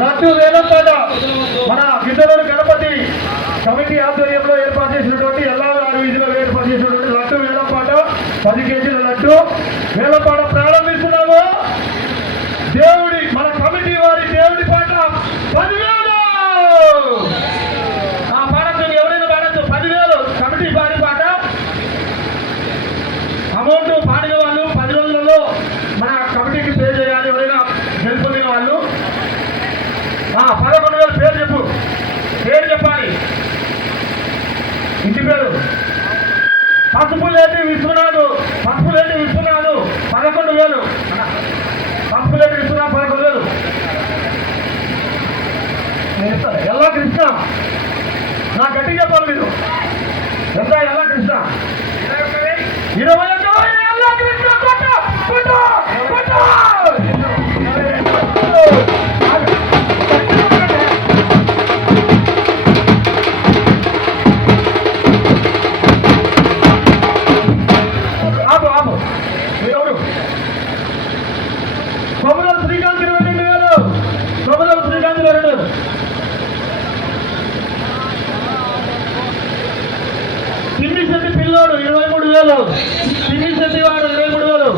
లడ్డు వేలంపాట మన గిద్దలూరు గణపతి కమిటీ ఆధ్వర్యంలో ఏర్పాటు చేసినటువంటి ఎల్లారు వీధిలో ఏర్పాటు చేసినటువంటి లడ్డు వేలంపాట 10 కేజీల లడ్డు వేలంపాట ప్రారంభిస్తున్నాము. దేవుడి మన కమిటీ వారి దేవుడి పాట 10,000 పాడచ్చు, ఎవరైనా పాడచ్చు. 10,000 కమిటీ వారి పాట. అమౌంట్ పాడిన వాళ్ళు 10 రోజులలో మన కమిటీకి పే చేయాలి. ఎవరైనా గెలుపొందిన వాళ్ళు 11,000 పేరు చెప్పు, పేరు చెప్పాలి. ఇంటి పేరు పసుపులేటి విశ్వనాథ్, పసుపులేటి విశ్వనాథ్ 11,000, పసుపులేటి విశ్వనాథ్ 11,000. నేను ఇస్తాను. ఎల్లా కృష్ణ, నా గట్టి చెప్పాలి మీరు. ఎంత ఎల్లా కృష్ణ? 21,000 ఎల్లా కృష్ణ. కొమరం శ్రీకాంత్ 22,000, కొమరం శ్రీకాంత్ 22,000. తిమ్మి శెట్టి పిల్లోడు 23,000, తిమ్మి శెట్టి వాడు 23,000.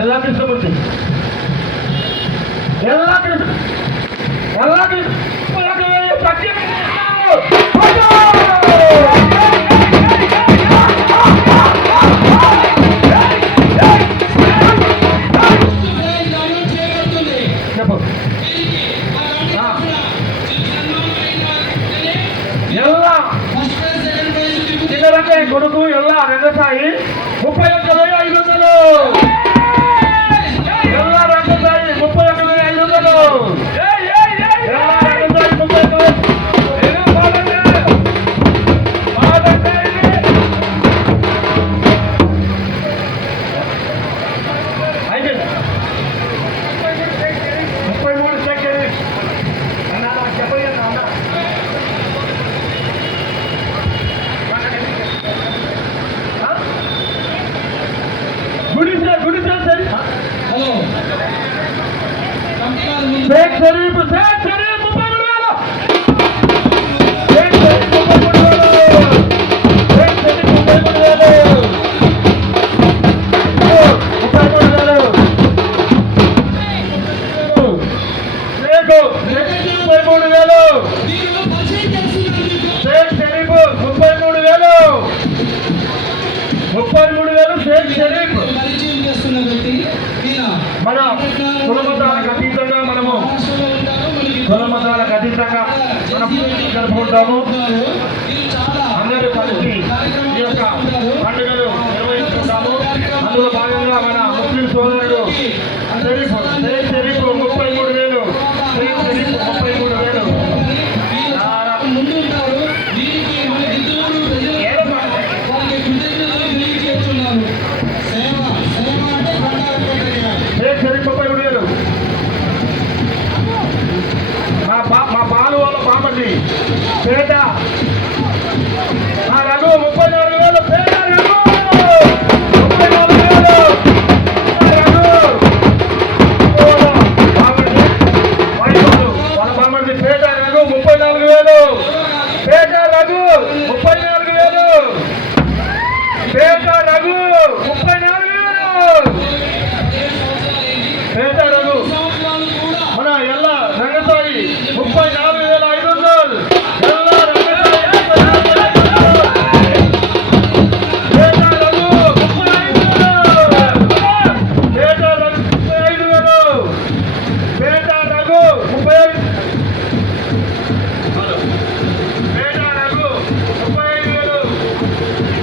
ఎల్లా కృష్ణమూర్తి, ఎల్లా కృష్ణ, ఎల్లా కృష్ణ సత్యం. చెప్పు. ఎల్లా చిన్నరంటే కొడుకు ఎల్లా రంగసాయి 31,500. ఎల్లా రంగసాయి 31,500. ఎల్లా రంగసాయి 31,500. शेख शरीफ 33,000, शेख शरीफ 33,000, शेख शरीफ 33,000, 33,000, शेख 33,000, शेख शरीफ 33,000, 33,000 शेख शरीफ. మన కులమతాలకు అతీతంగా మనము జరుపుకుంటాము. అందరూ కలిసి ఈ యొక్క పండుగలు నిర్వహించుకుంటాము. అందులో భాగంగా మన ముస్లిం సోదరుడు షరీఫ్ 33,000, షరీఫ్ 33,000. మా పాలు వాళ్ళ బామర్ది పేట రఘు 34,000, పేట రఘు 34,000, వాళ్ళ బామర్ది పేట రఘు 34,000, పేట రఘు 34,000, పేట రఘు 34,000, పేట రఘు. మన ఎల్లా రంగసాయి 34,500, ఎల్లా రంగసాయి 34,500, పేట రఘు 35,000, పేట రఘు 35,000, పేట రఘు 35,000, పేట రఘు 35,000,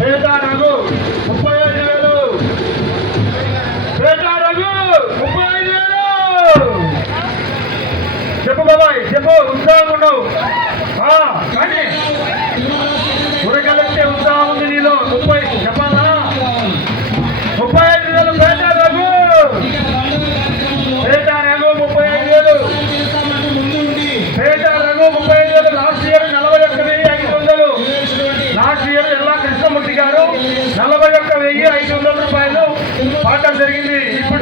పేట రఘు 35,000, పేట రఘు 35,000. చెప్పు బాబాయ్, చెప్పు. ఉత్సాహం ఉండవు కానీ ఉరకలెత్తే ఉత్సాహం ఉంది నీలో. 30 చెప్పాలా? 35,000 పేట రఘు, పేట రఘు పాడటం జరిగింది. ఇప్పుడు